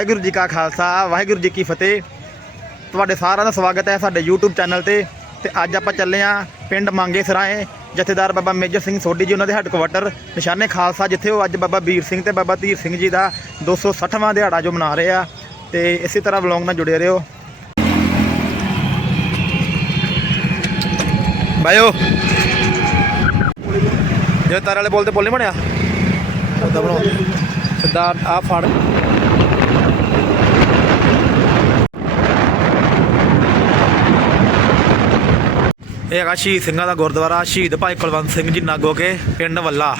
ਵਾਹਿਗੁਰੂ ਜੀ ਕਾ ਖਾਲਸਾ, ਵਾਹਿਗੁਰੂ ਜੀ ਕੀ ਫਤਿਹ। ਤੁਹਾਡੇ ਸਾਰਿਆਂ ਦਾ ਸਵਾਗਤ ਹੈ ਸਾਡੇ YouTube ਚੈਨਲ ਤੇ ਤੇ ਅੱਜ ਆਪਾਂ ਚੱਲੇ ਆਂ ਪਿੰਡ ਮੰਗੇ ਸਰਾਏ, ਜਥੇਦਾਰ ਬਾਬਾ ਮੇਜਰ ਸਿੰਘ ਸੋਢੀ ਜੀ, ਉਹਨਾਂ ਦੇ ਹੈੱਡਕੁਆਟਰ, ਨਿਸ਼ਾਨੇ ਖਾਲਸਾ, ਜਿੱਥੇ ਉਹ ਅੱਜ ਬਾਬਾ ਵੀਰ ਸਿੰਘ ਤੇ ਬਾਬਾ ਧੀਰ ਸਿੰਘ ਜੀ ਦਾ 260ਵਾਂ ਦਿਹਾੜਾ ਜੋ ਮਨਾ ਰਹੇ। ਆ ਤੇ ਇਸੇ ਤਰ੍ਹਾਂ ਵਲੌਗ ਨਾਲ ਜੁੜੇ ਰਹੋ। ਬਾਇਓ। ਜੇ ਤਾਰ ਵਾਲੇ ਬੋਲਦੇ ਬੋਲ ਨਹੀਂ ਬਣਿਆ? ਉਹਦਾ ਬਣਾਓ। ਸਿੱਧਾ ਆ ਫੜ। ਇਹ ਹੈਗਾ ਸ਼ਹੀਦ ਸਿੰਘਾਂ ਦਾ ਗੁਰਦੁਆਰਾ ਸ਼ਹੀਦ ਭਾਈ ਕੁਲਵੰਤ ਸਿੰਘ ਜੀ ਨਾਗੋ ਕੇ ਪਿੰਡ ਵੱਲਾ।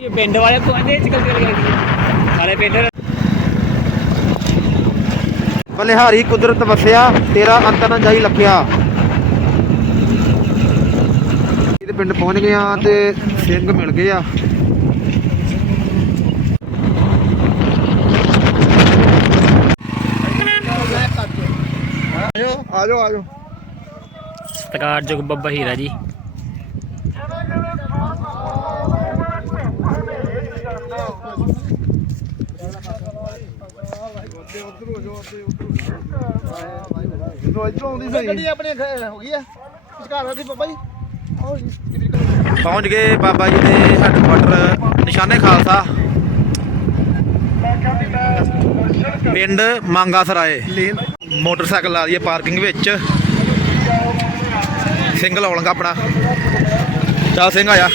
ਇਹ ਪਿੰਡ ਵਾਲੇ ਪੁਆਂਦੇ ਚ ਗਲਤੀ ਲੱਗੀ ਸਾਰੇ ਪਿੰਡ ਬਲਿਹਾਰੀ ਕੁਦਰਤ ਵਸਿਆ ਤੇਰਾ ਅੰਤ ਨਾ ਜਾਈ ਲਖਿਆ। ਇਹਦੇ ਪਿੰਡ ਪਹੁੰਚ ਗਏ ਆ ਤੇ ਸਿੰਘ ਮਿਲ ਗਏ ਆ। ਆ ਜਾਓ ਆ ਜਾਓ ਸਤਿਕਾਰਯੋਗ ਬੱਬਾ ਹੀਰਾ ਜੀ। ਗੱਡੀ ਆਪਣੇ ਘ- ਹੋ ਗਈ ਆ। ਵਿਚਕਾਰ ਦੀ ਬਾਬਾ ਜੀ। ਆਓ ਜੀ ਪਹੁੰਚ ਗਏ ਬਾਬਾ ਜੀ ਦੇ ਹੈੱਡਕੁਆਟਰ ਨਿਸ਼ਾਨੇ ਖਾਲਸਾ। ਪਿੰਡ ਮੰਗਾ ਸਰਾਏ ਮੋਟਰਸਾਈਕਲ ਲਾ ਦਈਏ ਪਾਰਕਿੰਗ ਵਿੱਚ। ਸਿੰਘ ਲਾਉਣਗਾ ਆਪਣਾ। ਚੱਲ ਸਿੰਘ ਆਇਆ।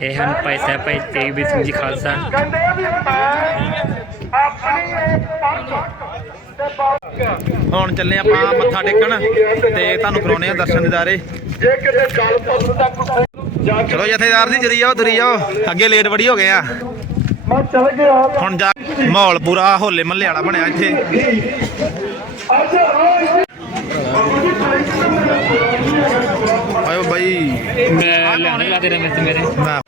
ਇਹ ਹਨ ਭਾਈ ਸਾਹਿਬ ਭਾਈ ਤੇਗਵੀਰ ਸਿੰਘ ਜੀ ਖਾਲਸਾ। ਹੁਣ ਚੱਲੇ ਆਪਾਂ ਮੱਥਾ ਟੇਕਣ ਤੇ ਤੁਹਾਨੂੰ ਕਰਾਉਣੇ ਆ ਦਰਸ਼ਨ ਦਿਦਾਰੇ। ਚਲੋ ਜਥੇਦਾਰ ਜੀ ਜਰੀ ਜਾਓ ਤੁਰੀ ਜਾਓ ਅੱਗੇ ਲੇਟ ਬੜੀ ਹੋ ਗਏ ਆ। ਹੁਣ ਜਾ ਮਾਹੌਲ ਪੂਰਾ ਹੋਲੇ ਮਹੱਲੇ ਵਾਲਾ ਬਣਿਆ ਇੱਥੇ। ਆਇਓ ਬਾਈ। ਮੈਂ ਲੈਣੇ ਲਾ ਤੇਰੇ ਵਿੱਚ ਮੇਰੇ। ਮੈਂ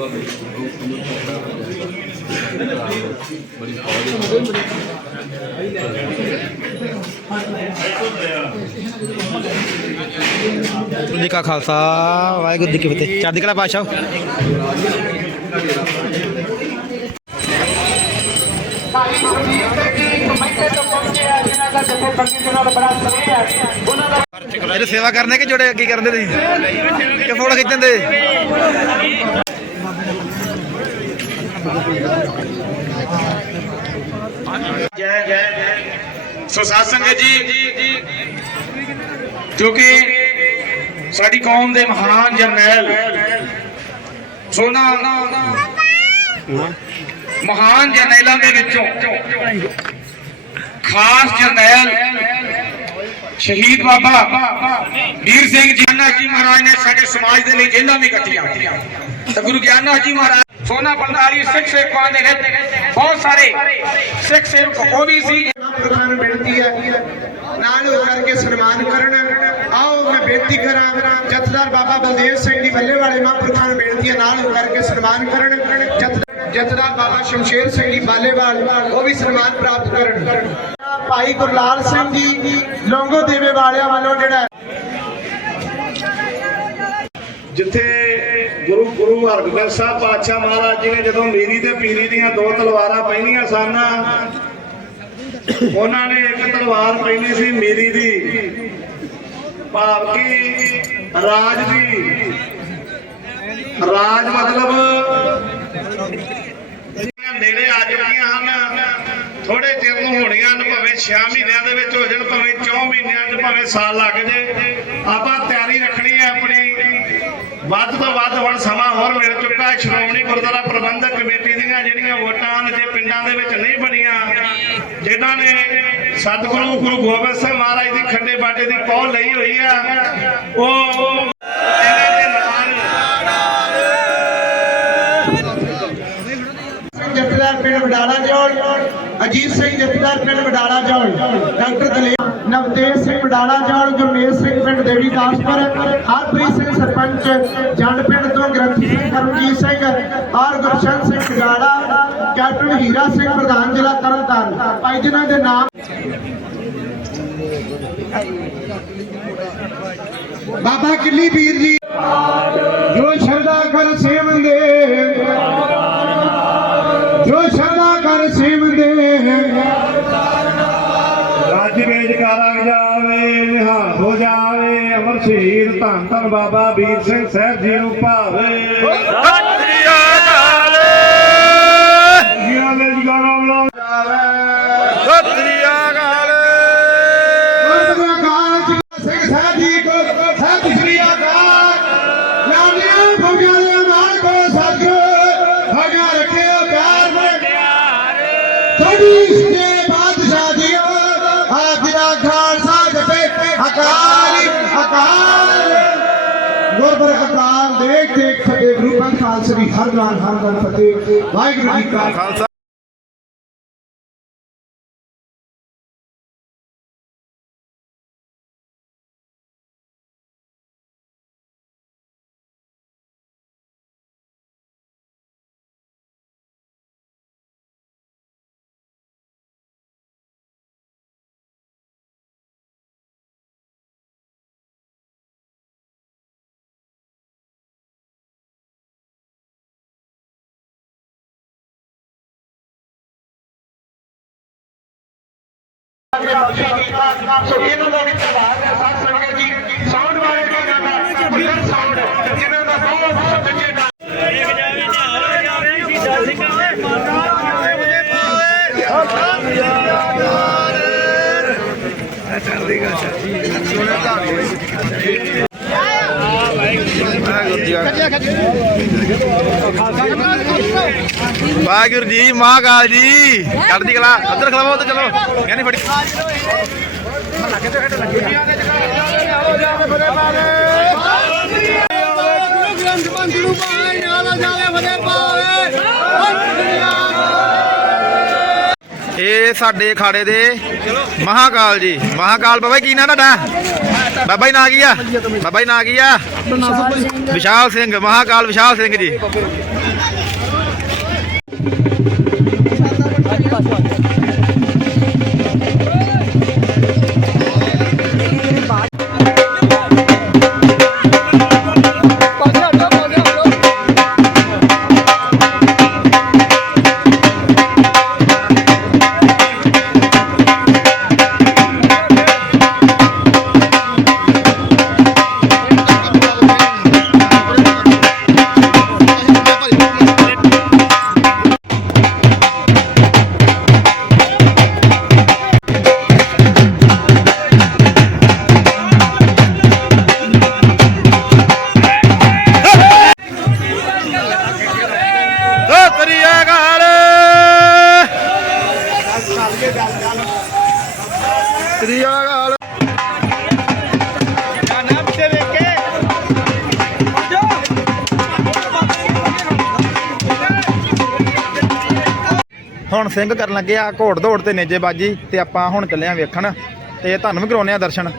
ਵਾਹਿਗੁਰੂ ਜੀ ਕਾ ਖਾਲਸਾ ਵਾਹਿਗੁਰੂ ਜੀ ਕੀ ਫਤਿਹ। ਚੜ੍ਹਦੀ ਕਲਾ ਪਾਤਸ਼ਾਹ। ਇਹਦੇ ਸੇਵਾ ਕਰਨੇ ਕਿ ਜੁੜੇ ਕੀ ਕਰਦੇ ਤੁਸੀਂ? ਕਿ ਫੋਟੋ ਖਿੱਚਣ ਦੇ? ਸੋ ਸਾਧ ਸੰਗਤ ਜੀ, ਕਿਉਂਕਿ ਸਾਡੀ ਕੌਮ ਦੇ ਮਹਾਨ ਜਰਨੈਲ ਸੋਨਾ ਮਹਾਨ ਜਰਨੈਲਾਂ ਦੇ ਵਿੱਚੋਂ ਖਾਸ ਜਰਨੈਲ ਸ਼ਹੀਦ ਬਾਬਾ ਵੀਰ ਸਿੰਘ ਜੀ ਜੀ ਮਹਾਰਾਜ ਨੇ ਸਾਡੇ ਸਮਾਜ ਦੇ ਲਈ ਜੇਲਾਂ ਵੀ ਕੱਟੀਆਂ। ਤੇ ਗੁਰੂ ਗਿਆਨਨਾਥ ਜੀ ਮਹਾਰਾਜ ਸੋਨਾ ਬੰਦਾਰੀ ਸਿੱਖ ਸੇਵਕਾਂ ਦੇ ਵਿੱਚ ਬਹੁਤ ਸਾਰੇ ਸਿੱਖ ਸੇਵਕ ਉਹ ਵੀ ਸੀ। ਮਹਾਂਪੁਰਖਾਂ ਨੂੰ ਬੇਨਤੀ ਹੈ ਨਾਲ ਹੋ ਕਰਕੇ ਸਨਮਾਨ ਕਰਨ। ਆਓ ਮੈਂ ਬੇਨਤੀ ਕਰਾਂ ਜਥੇਦਾਰ ਬਾਬਾ ਬਲਦੇਵ ਸਿੰਘ ਜੀ ਬੱਲੇ ਵਾਲੇ ਮਹਾਂਪੁਰਖਾਂ ਨੂੰ ਬੇਨਤੀ ਹੈ ਨਾਲ ਹੋ ਕਰਕੇ ਸਨਮਾਨ ਕਰਨ। ਜਥ- ਜਥੇਦਾਰ ਬਾਬਾ ਸ਼ਮਸ਼ੇਰ ਸਿੰਘ ਜੀ ਬਾਲੇਵਾਲ ਉਹ ਵੀ ਸਨਮਾਨ ਪ੍ਰਾਪਤ ਕਰਨ। ਭਾਈ ਗੁਰਲਾਲ ਸਿੰਘ ਜੀ ਲੌਂਗੋ ਦੇਵੇ ਵਾਲਿਆਂ ਵੱਲੋਂ ਜਿਹੜਾ ਜਿੱਥੇ ਗੁਰੂ ਗੁਰੂ ਹਰਗੋਬਿੰਦ ਸਾਹਿਬ ਪਾਤਸ਼ਾਹ ਮਹਾਰਾਜ ਜੀ ਨੇ ਜਦੋਂ ਮੀਰੀ ਤੇ ਪੀਰੀ ਦੀਆਂ ਦੋ ਤਲਵਾਰਾਂ ਪਹਿਨੀਆਂ ਸਨ, ਉਹਨਾਂ ਨੇ ਇੱਕ ਤਲਵਾਰ ਪਹਿਨੀ ਸੀ ਮੀਰੀ ਦੀ ਭਾਵ ਕਿ ਰਾਜ ਦੀ। ਰਾਜ ਮਤਲਬ ਨੇੜੇ ਆ ਚੁੱਕੀਆਂ ਹਨ ਥੋੜੇ ਚਿਰ ਨੂੰ ਹੋਣੀਆਂ ਨੇ ਭਾਵੇਂ 6 ਮਹੀਨਿਆਂ ਦੇ ਵਿੱਚ ਹੋ ਜਾਣ, ਭਾਵੇਂ 4 ਮਹੀਨਿਆਂ 'ਚ ਭਾਵੇਂ ਸਾਲ ਲੱਗ ਜੇ ਆਪਾਂ ਤਿਆਰੀ ਰੱਖਣੀ ਹੈ ਆਪਣੀ। ਵੱਧ ਤੋਂ ਵੱਧ ਹੁਣ ਸਮਾਂ ਹੋਰ ਮਿਲ ਚੁੱਕਾ ਹੈ। ਸ਼੍ਰੋਮਣੀ ਗੁਰਦੁਆਰਾ ਪ੍ਰਬੰਧਕ ਕਮੇਟੀ ਦੀਆਂ ਜਿਹੜੀਆਂ ਵੋਟਾਂ ਹਨ ਜੇ ਪਿੰਡਾਂ ਦੇ ਵਿੱਚ ਨਹੀਂ ਬਣੀਆਂ, ਜਿਨ੍ਹਾਂ ਨੇ ਸਤਿਗੁਰੂ ਗੁਰੂ ਗੋਬਿੰਦ ਸਿੰਘ ਮਹਾਰਾਜ ਦੀ ਖੱਡੇ ਬਾਟੇ ਦੀ ਪਹੁਲ ਲਈ ਹੋਈ ਆ, ਉਹ ਜਥੇਦਾਰ ਪਿੰਡ ਵਡਾਲਾ ਜੋੜ ਅਜੀਤ ਸਿੰਘ ਜਥੇਦਾਰ ਪਿੰਡ ਵਡਾਲਾ ਜੋੜ ਡਾਕਟਰ ਦਲੀਪ ਨਵਤੇਜ ਵਡਾਲਾ ਜੌਲ ਗੁਰਮੇਸ਼ ਸਿੰਘ ਪਿੰਡ ਦੇਵੀ ਦਾਸਪੁਰ, ਹਰਪ੍ਰੀਤ ਸਿੰਘ ਸਰਪੰਚ, ਜੰਡ ਪਿੰਡ ਤੋਂ ਗ੍ਰੰਥੀ ਸਿੰਘ ਕਰਮਜੀਤ ਸਿੰਘ ਔਰ ਗੁਰਸ਼ਨ ਸਿੰਘ ਖਜਾਲਾ ਕੈਪਟਨ ਹੀਰਾ ਸਿੰਘ ਪ੍ਰਧਾਨ, ਜ਼ਿਲ੍ਹਾ ਤਰਨਤਾਰਨ। ਭਾਈ ਜਿਨ੍ਹਾਂ ਦੇ ਨਾਮ ਬਾਬਾ ਕਿੱਲੀ ਵੀਰ ਜੀ। ਜੋ ਸ਼ਰਦਾ ਕਰ ਸੇਵੰਦੇ ਰੱਜ ਵੇਜ ਜਾਵੇ, ਨਿਹਾਲ ਹੋ ਜਾਵੇ, ਅਮਰ ਸ਼ਹੀਦ ਧੰਨ ਧੰਨ ਬਾਬਾ ਵੀਰ ਸਿੰਘ ਸਾਹਿਬ ਜੀ ਨੂੰ ਭਾਵੇ। ਜੀਆਂ ਦੇ ਜਗਾਣਾ ਬੁਲਾਓ ਅਕਾਲ ਸਿੰਘ ਸਾਹਿਬ ਜੀ ਕੋ ਸਤਿ ਸ੍ਰੀ ਅਕਾਲ ਲਾਡੀਆਂ ਫੌਜਾਂ ਦੇ ਮਾਨ ਕੋ ਸਤਿਗੁਰ ਫੌਜਾਂ ਰੱਖਿਓ ਪਿਆਰ ਬੜੇ ਸਾਡੀ ਪੰਥ ਖਾਲਸੇ ਦੀ ਫਤਿਹ। ਵਾਹਿਗੁਰੂ ਜੀ ਕਾ ਖਾਲਸਾ। ਸੋ ਇਹਨਾਂ ਦਾ ਵੀ ਧੰਨਵਾਦ ਹੈ, ਸਾਧ ਸੰਗਤ ਜੀ। ਸਾਊਂਡ ਵਾਲੇ ਦੀ ਗੱਲ ਬੁਲਰ ਸਾਊਂਡ ਜਿਨ੍ਹਾਂ ਦਾ ਬਹੁਤ ਸੱਚੇ ਨਾਲ ਵਾਹਿਗੁਰੂ ਜੀ ਮਹਾਕਾਲ ਜੀ। ਚੜ੍ਹਦੀ ਕਲਾ, ਉੱਧਰ ਖਲਾਵੋ, ਉੱਧਰ ਚਲੋ। ਕਹਿੰਦੀ ਫੜੀ। ਇਹ ਸਾਡੇ ਅਖਾੜੇ ਦੇ ਮਹਾਕਾਲ ਜੀ। ਮਹਾਕਾਲ, ਬਾਬਾ ਜੀ, ਕੀ ਨਾਂ ਤੁਹਾਡਾ? ਬਾਬਾ ਜੀ, ਨਾਂ ਕੀ ਆ? ਬਾਬਾ ਜੀ, ਨਾਂ ਕੀ ਆ? ਵਿਸ਼ਾਲ ਸਿੰਘ, ਮਹਾਕਾਲ, ਵਿਸ਼ਾਲ ਸਿੰਘ ਜੀ। ਸਤਿ ਹੁਣ ਸਿੰਘ ਕਰਨ ਲੱਗੇ ਆ ਘੋੜ ਦੌੜ ਤੇ ਨੇਜੇ ਬਾਜੀ ਤੇ ਆਪਾਂ ਹੁਣ ਚੱਲੇ ਆ ਵੇਖਣ ਤੇ ਤੁਹਾਨੂੰ ਵੀ ਕਰਾਉਣੇ ਆ ਦਰਸ਼ਨ।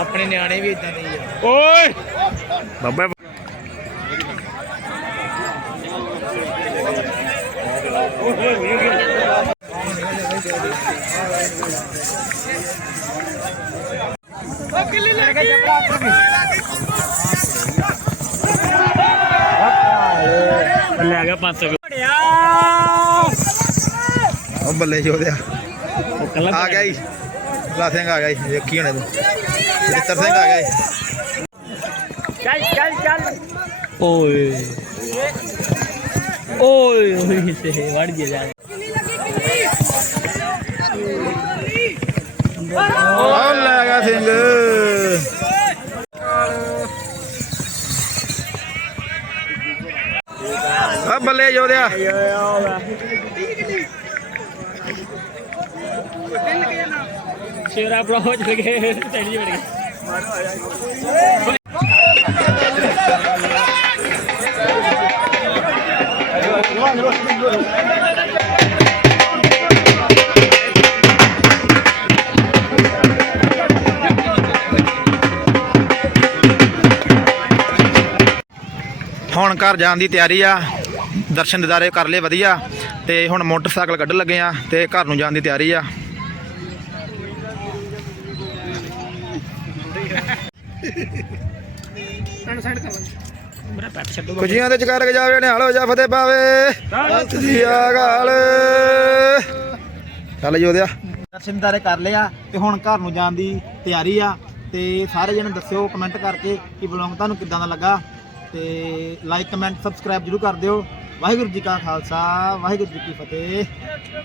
ਆਪਣੇ ਨਿਆਣੇ ਵੀ ਇਦਾਂ ਦੇ ਹੀ ਆ। ਓਏ! ਬਾਬਾ ਲੈ ਗਿਆ 500 ਉਹ ਬੱਲੇ ਜੋਦਿਆ ਆ। ਗਿਆ ਜੀ। ਲਾ ਸਿੰਘ ਆ ਗਿਆ ਜੀ ਵੇਖੀ ਹੁਣੇ ਤੂੰ। ਜਿੱਤਰ ਸਿੰਘ ਆ ਗਿਆ ਜੀ। ਚੱਲ ਚੱਲ ਚੱਲ। ਓਏ। ਓਏ ਓਏ ਤੇ ਵੜ ਗਿਆ ਜਾ ਉਹ ਲੈ ਗਿਆ ਸਿੰਘ। ਆ ਬੱਲੇ ਜੋਦਿਆ ਸ਼ੇਰਾ ਬ్రో ਚਲ ਗਏ ਜੀ ਵੜ ਗਏ ਹੁਣ ਘਰ ਜਾਣ ਦੀ ਤਿਆਰੀ ਆ। ਦਰਸ਼ਨ ਦਿਦਾਰੇ ਕਰ ਲਏ ਵਧੀਆ। ਤੇ ਹੁਣ ਮੋਟਰਸਾਈਕਲ ਕੱਢਣ ਲੱਗੇ ਆ ਤੇ ਘਰ ਨੂੰ ਜਾਣ ਦੀ ਤਿਆਰੀ ਆ। ਮੇਰਾ ਪੈਪ ਛੱਡੋ ਖੁਸ਼ੀਆਂ ਦੇ ਚਕਾਰ ਕੇ ਜਾਵੇ ਨਿਹਾਲ ਹੋ ਜਾ ਫਤਿਹ ਪਾਵੇ ਸਤਿ ਸ੍ਰੀ ਅਕਾਲ। ਚੱਲ ਜੋਦਿਆ ਦਰਸ਼ਨ ਦਿਦਾਰੇ ਕਰ ਲਿਆ ਤੇ ਹੁਣ ਘਰ ਨੂੰ ਜਾਣ ਦੀ ਤਿਆਰੀ ਆ। ਤੇ ਸਾਰੇ ਜਣੇ ਦੱਸਿਓ ਕਮੈਂਟ ਕਰਕੇ ਕਿ ਬਲੌਗ ਤੁਹਾਨੂੰ ਕਿੱਦਾਂ ਦਾ ਲੱਗਾ। ਤੇ ਲਾਈਕ ਕਮੈਂਟ ਸਬਸਕ੍ਰਾਈਬ ਜਰੂਰ ਕਰ ਦਿਓ। ਵਾਹਿਗੁਰੂ ਜੀ ਕਾ ਖਾਲਸਾ, ਵਾਹਿਗੁਰੂ ਜੀ ਕੀ ਫਤਿਹ।